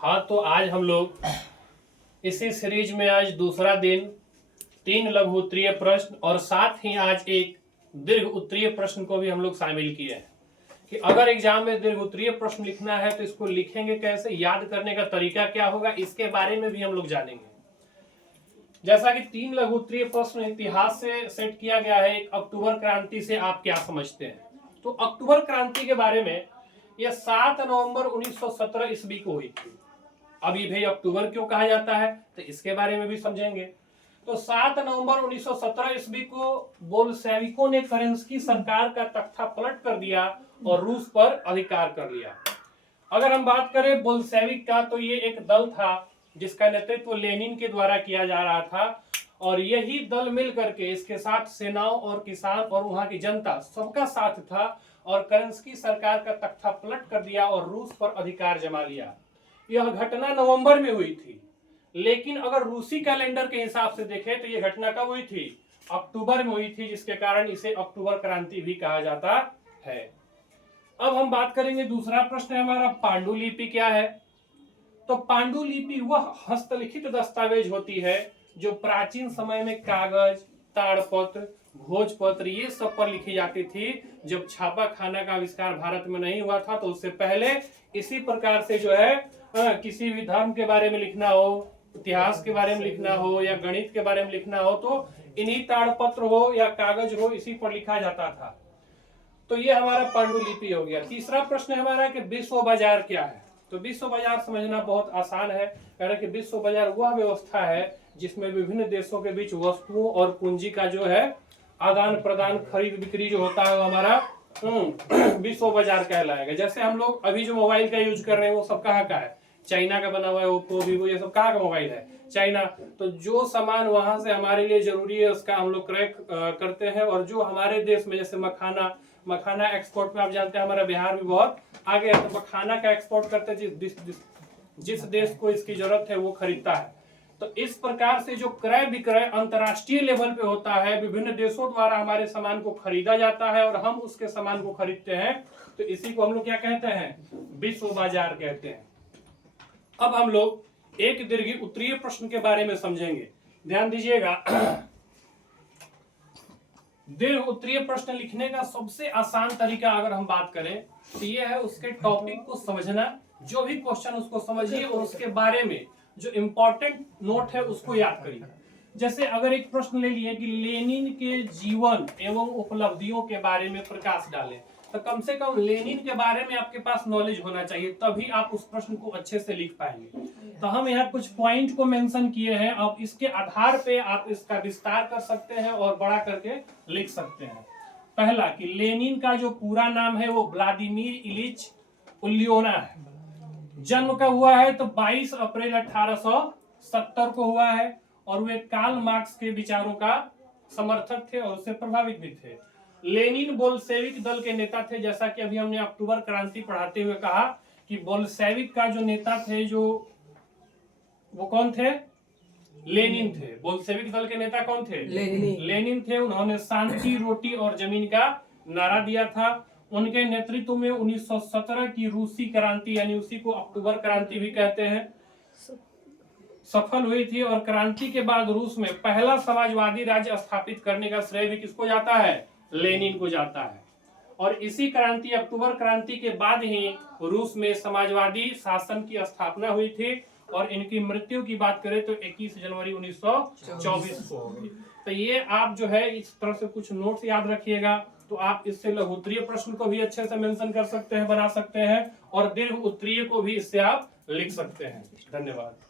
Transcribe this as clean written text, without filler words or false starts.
हाँ, तो आज हम लोग इसी सीरीज में आज दूसरा दिन 3 लघु उत्तरीय प्रश्न और साथ ही आज एक दीर्घ उत्तरीय प्रश्न को भी हम लोग शामिल किए हैं कि अगर एग्जाम में दीर्घ उत्तरीय प्रश्न लिखना है तो इसको लिखेंगे कैसे, याद करने का तरीका क्या होगा, इसके बारे में भी हम लोग जानेंगे। जैसा कि 3 लघु उत्तरीय प्रश्न इतिहास से सेट किया गया है, एक अक्टूबर क्रांति से आप क्या समझते हैं। तो अक्टूबर क्रांति के बारे में यह 7 नवंबर 1917 ईस्वी को हुई थी। अभी भाई अक्टूबर क्यों कहा जाता है तो इसके बारे में भी समझेंगे। तो 7 नवंबर 1917 ईस्वी को बोल्शेविकों ने केरेंस्की सरकार का तख्ता पलट कर दिया और रूस पर अधिकार कर लिया। अगर हम बात करें बोल्शेविक का, तो ये एक दल था जिसका नेतृत्व लेनिन के द्वारा किया जा रहा था और यही दल मिल करके इसके साथ सेनाओं और किसान और वहां की जनता सबका साथ था और केरेंस्की सरकार का तख्ता पलट कर दिया और रूस पर अधिकार जमा लिया। यह घटना नवंबर में हुई थी, लेकिन अगर रूसी कैलेंडर के हिसाब से देखें तो यह घटना कब हुई थी, अक्टूबर में हुई थी, जिसके कारण इसे अक्टूबर क्रांति भी कहा जाता है। अब हम बात करेंगे, दूसरा प्रश्न है हमारा, पांडुलिपि क्या है। तो पांडुलिपि वह हस्तलिखित दस्तावेज होती है जो प्राचीन समय में कागज, ताड़पत्र, भोजपत्र ये सब पर लिखी जाती थी। जब छापा खाना का आविष्कार भारत में नहीं हुआ था तो उससे पहले इसी प्रकार से जो है किसी भी धर्म के बारे में लिखना हो, इतिहास के बारे में लिखना हो या गणित के बारे में लिखना हो तो इन्हीं ताड़पत्र हो या कागज हो, इसी पर लिखा जाता था। तो ये हमारा पांडुलिपि हो गया। तीसरा प्रश्न है हमारा कि विश्व बाजार क्या है। तो विश्व बाजार समझना बहुत आसान है, कारण कि विश्व बाजार वह व्यवस्था है जिसमें विभिन्न देशों के बीच वस्तुओं और पूंजी का जो है आदान प्रदान, खरीद बिक्री जो होता है वो हमारा विश्व बाजार कहलाएगा। जैसे हम लोग अभी जो मोबाइल का यूज कर रहे हैं वो सब कहाँ का है, चाइना का बना हुआ है, ओप्पो, वीवो, ये सब कहाँ का मोबाइल है, चाइना। तो जो सामान वहां से हमारे लिए जरूरी है उसका हम लोग क्रय करते हैं, और जो हमारे देश में जैसे मखाना एक्सपोर्ट में आप जानते हैं हमारा बिहार भी बहुत आगे है, तो मखाना का एक्सपोर्ट करते हैं, जिस देश को इसकी जरूरत है वो खरीदता है। तो इस प्रकार से जो क्रय विक्रय अंतर्राष्ट्रीय लेवल पे होता है, विभिन्न देशों द्वारा हमारे सामान को खरीदा जाता है और हम उसके सामान को खरीदते हैं, तो इसी को हम लोग क्या कहते हैं, विश्व बाजार कहते हैं। अब हम लोग एक दीर्घ उत्तरीय प्रश्न के बारे में समझेंगे, ध्यान दीजिएगा। दीर्घ उत्तरीय प्रश्न लिखने का सबसे आसान तरीका अगर हम बात करें तो ये है उसके टॉपिक को समझना, जो भी क्वेश्चन उसको समझिए और उसके बारे में जो इंपॉर्टेंट नोट है उसको याद करिए। जैसे अगर एक प्रश्न ले लिए कि लेनिन के जीवन एवं उपलब्धियों के बारे में प्रकाश डालें, तो कम से कम लेनिन के बारे में आपके पास नॉलेज होना चाहिए, तभी आप उस प्रश्न को अच्छे से लिख पाएंगे। तो हम यहाँ कुछ पॉइंट को मेंशन किए हैं, अब इसके आधार पे आप इसका विस्तार कर सकते हैं और बड़ा करके लिख सकते हैं। पहला कि लेनिन का जो पूरा नाम है वो व्लादिमीर इलिच उलियानोव है। जन्म का हुआ है तो 22 अप्रैल 1870 को हुआ है और वे कार्ल मार्क्स के विचारों का समर्थक थे और उससे प्रभावित भी थे। लेनिन बोल्शेविक दल के नेता थे, जैसा कि अभी हमने अक्टूबर क्रांति पढ़ाते हुए कहा कि बोल्शेविक का जो नेता थे जो वो कौन थे, लेनिन थे। बोल्शेविक दल के नेता कौन थे, लेनिन थे। उन्होंने शांति, रोटी और जमीन का नारा दिया था। उनके नेतृत्व में 1917 की रूसी क्रांति, यानी उसी को अक्टूबर क्रांति भी कहते हैं, सफल हुई थी और क्रांति के बाद रूस में पहला समाजवादी राज्य स्थापित करने का श्रेय भी किसको जाता है, लेनिन को जाता है। और इसी क्रांति, अक्टूबर क्रांति के बाद ही रूस में समाजवादी शासन की स्थापना हुई थी और इनकी मृत्यु की बात करें तो 21 जनवरी 1924 को हो गई। तो ये आप जो है इस तरह से कुछ नोट्स याद रखिएगा, तो आप इससे लघु उत्तरीय प्रश्न को भी अच्छे से मेंशन कर सकते हैं, बना सकते हैं, और दीर्घ उत्तरीय को भी इससे आप लिख सकते हैं। धन्यवाद।